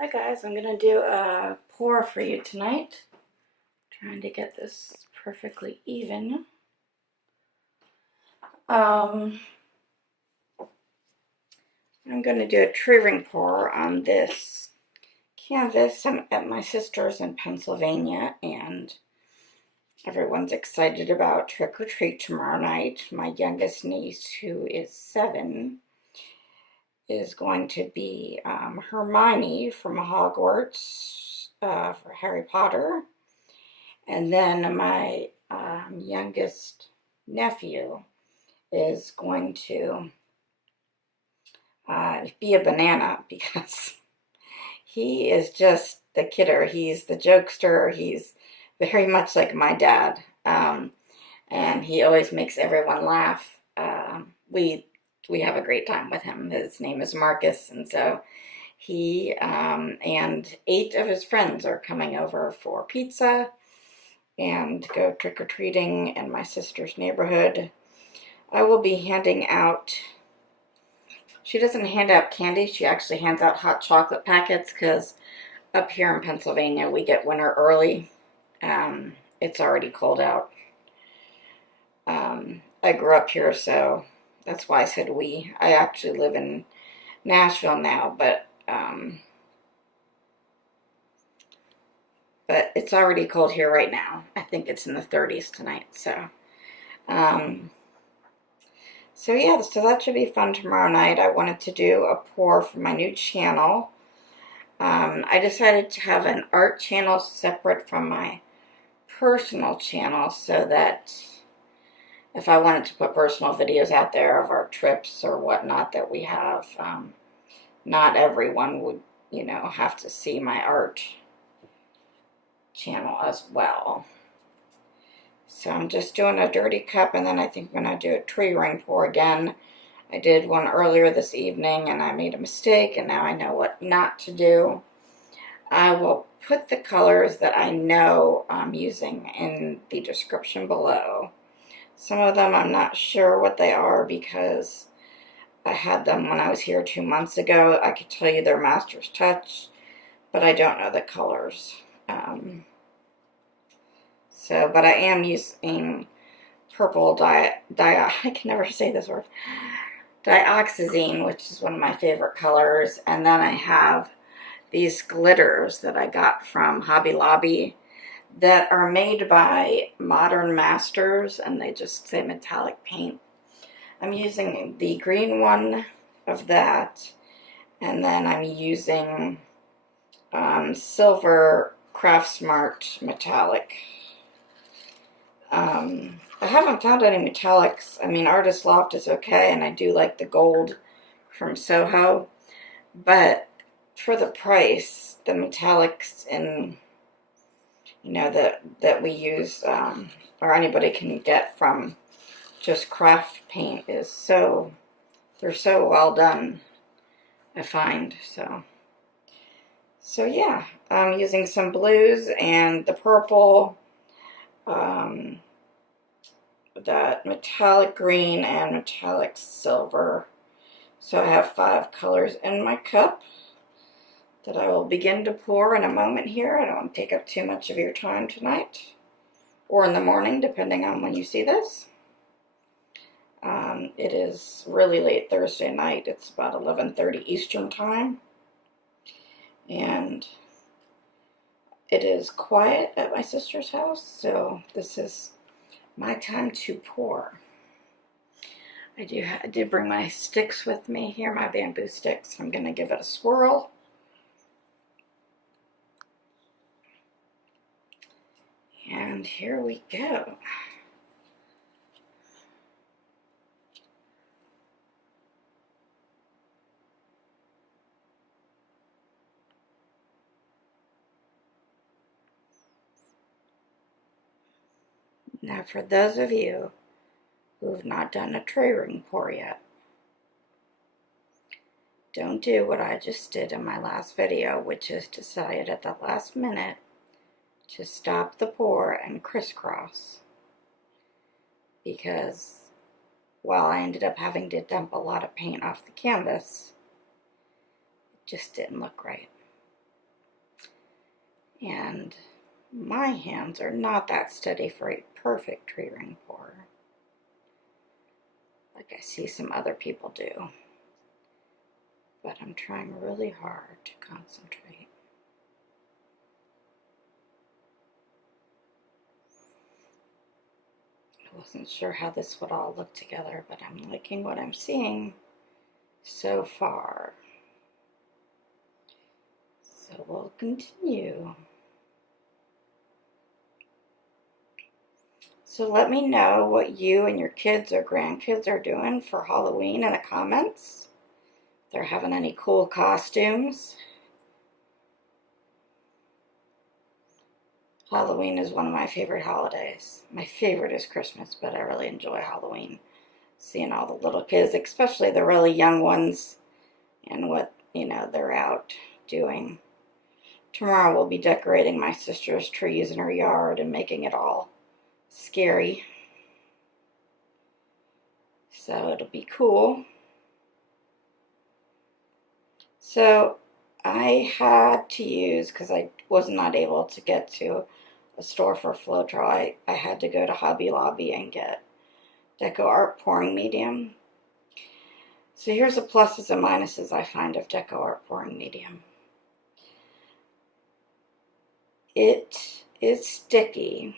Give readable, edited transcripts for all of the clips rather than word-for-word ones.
Hi guys, I'm gonna do a pour for you tonight. Trying to get this perfectly even. I'm gonna do a tree ring pour on this canvas. I'm at my sister's in Pennsylvania, and everyone's excited about trick or treat tomorrow night. My youngest niece, who is 7, is going to be Hermione from Hogwarts for Harry Potter. And then my youngest nephew is going to be a banana because he is just the kidder. He's the jokester. He's very much like my dad. And he always makes everyone laugh. We have a great time with him. His name is Marcus, and so he and 8 of his friends are coming over for pizza and go trick-or-treating in my sister's neighborhood. I will be handing out, she doesn't hand out candy, she actually hands out hot chocolate packets because up here in Pennsylvania we get winter early. It's already cold out. I grew up here, so that's why I said we. I actually live in Nashville now, but it's already cold here right now. I think it's in the 30s tonight, so yeah, so that should be fun tomorrow night. I wanted to do a pour for my new channel. I decided to have an art channel separate from my personal channel so that if I wanted to put personal videos out there of our trips or whatnot that we have, not everyone would, have to see my art channel as well. So I'm just doing a dirty cup, and then I think I'm going to do a tree ring pour again. I did one earlier this evening, and I made a mistake, and now I know what not to do. I will put the colors that I know I'm using in the description below. Some of them I'm not sure what they are because I had them when I was here 2 months ago. I could tell you they're Master's Touch, but I don't know the colors. But I am using purple I can never say this word, Dioxazine, which is one of my favorite colors. And then I have these glitters that I got from Hobby Lobby that are made by Modern Masters, and they just say metallic paint. I'm using the green one of that, and then I'm using silver Craftsmart metallic. I haven't found any metallics. I mean, Artist Loft is okay, and I do like the gold from Soho, but for the price, the metallics in, that we use, or anybody can get from just craft paint is they're so well done, I find. So yeah, I'm using some blues and the purple, that metallic green and metallic silver. So I have 5 colors in my cup that I will begin to pour in a moment here. I don't want to take up too much of your time tonight, or in the morning, depending on when you see this. It is really late Thursday night. It's about 11:30 Eastern time, and it is quiet at my sister's house, so this is my time to pour. I did bring my sticks with me here, my bamboo sticks. I'm going to give it a swirl. And here we go. Now, for those of you who have not done a tree ring pour yet, don't do what I just did in my last video, which is decide at the last minute to stop the pour and crisscross, because while I ended up having to dump a lot of paint off the canvas, it just didn't look right. And my hands are not that steady for a perfect tree ring pour, like I see some other people do. But I'm trying really hard to concentrate. I wasn't sure how this would all look together, but I'm liking what I'm seeing so far. So we'll continue. So let me know what you and your kids or grandkids are doing for Halloween in the comments. If they're having any cool costumes. Halloween is one of my favorite holidays. My favorite is Christmas, but I really enjoy Halloween. Seeing all the little kids, especially the really young ones, and what, they're out doing. Tomorrow we'll be decorating my sister's trees in her yard and making it all scary. So it'll be cool. So I had to use, because I was not able to get to a store for Floetrol, I had to go to Hobby Lobby and get DecoArt Pouring Medium. So here's the pluses and minuses I find of DecoArt Pouring Medium. It is sticky,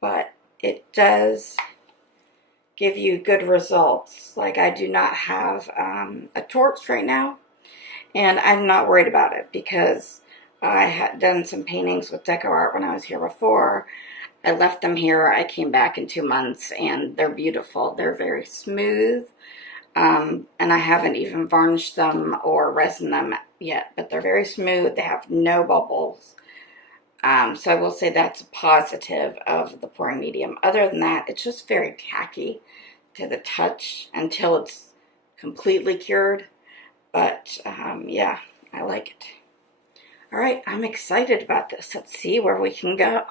but it does give you good results. Like, I do not have a torch right now, and I'm not worried about it because I had done some paintings with DecoArt when I was here before. I left them here. I came back in 2 months, and they're beautiful. They're very smooth, and I haven't even varnished them or resined them yet, but they're very smooth. They have no bubbles. So I will say that's a positive of the pouring medium. Other than that, it's just very tacky to the touch until it's completely cured. But yeah, I like it. All right, I'm excited about this. Let's see where we can go.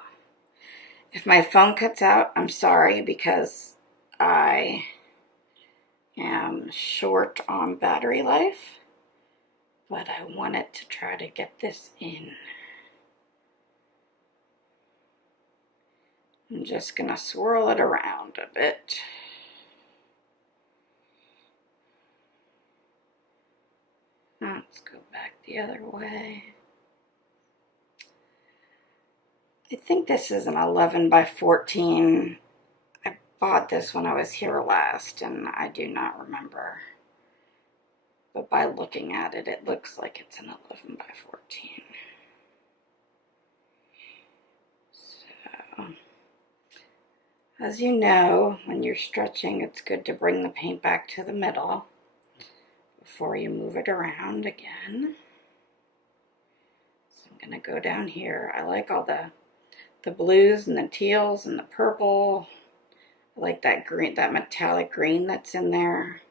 If my phone cuts out, I'm sorry, because I am short on battery life. But I wanted to try to get this in. I'm just going to swirl it around a bit. Let's go back the other way. I think this is an 11 by 14. I bought this when I was here last, and I do not remember. But by looking at it, it looks like it's an 11 by 14. So, as you know, when you're stretching, it's good to bring the paint back to the middle before you move it around again. So I'm going to go down here. I like all the blues and the teals and the purple. I like that green, that metallic green that's in there,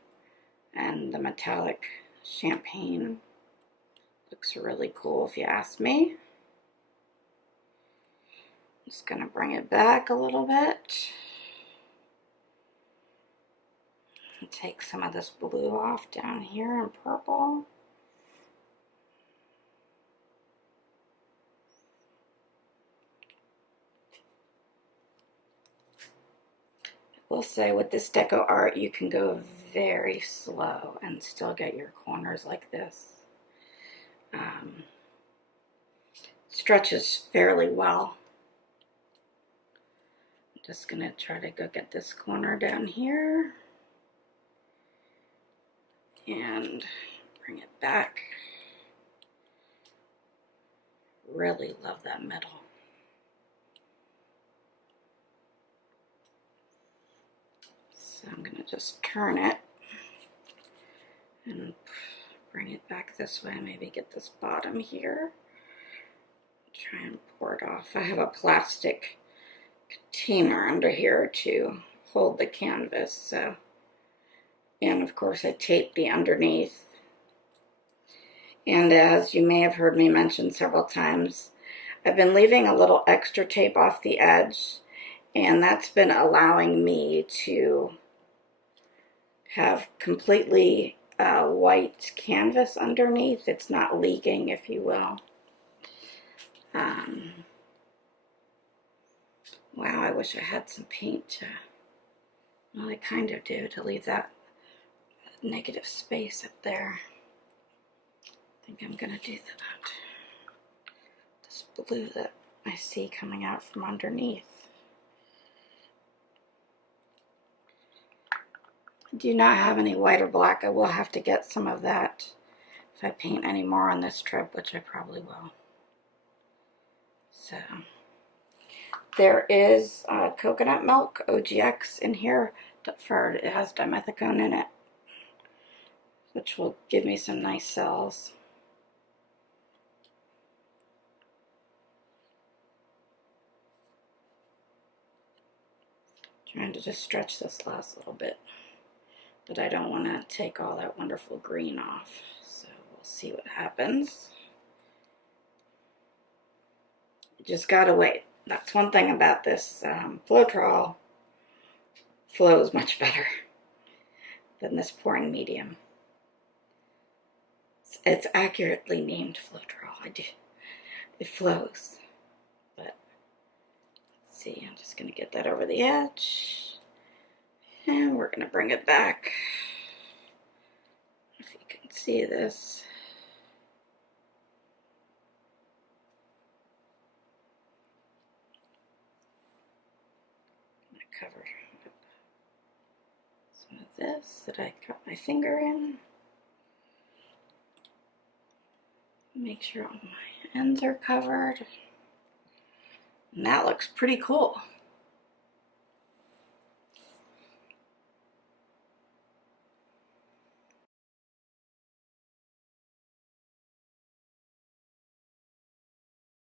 and the metallic champagne. Looks really cool if you ask me. Just going to bring it back a little bit. And take some of this blue off down here and purple. I will say with this DecoArt, you can go very slow and still get your corners like this. Stretches fairly well. I'm just going to try to go get this corner down here and bring it back. Really love that middle. So I'm going to just turn it and bring it back this way. Maybe get this bottom here. Try and pour it off. I have a plastic container under here to hold the canvas. So, and of course I taped the underneath. And as you may have heard me mention several times, I've been leaving a little extra tape off the edge, and that's been allowing me to have completely white canvas underneath. It's not leaking, if you will. Wow, I wish I had some paint to, well, I kind of do, to leave that negative space up there. I think I'm gonna do that. This blue that I see coming out from underneath. I do not have any white or black. I will have to get some of that if I paint any more on this trip, which I probably will. So there is coconut milk, OGX, in here. It has dimethicone in it, which will give me some nice cells. Trying to just stretch this last little bit, but I don't want to take all that wonderful green off, so we'll see what happens. You just gotta wait. That's one thing about this Floetrol. Flows much better than this pouring medium. It's accurately named Floetrol. It flows. But let's see, I'm just gonna get that over the edge. And we're gonna bring it back. If you can see this. I'm gonna cover up some of this that I cut my finger in. Make sure all my ends are covered. And that looks pretty cool.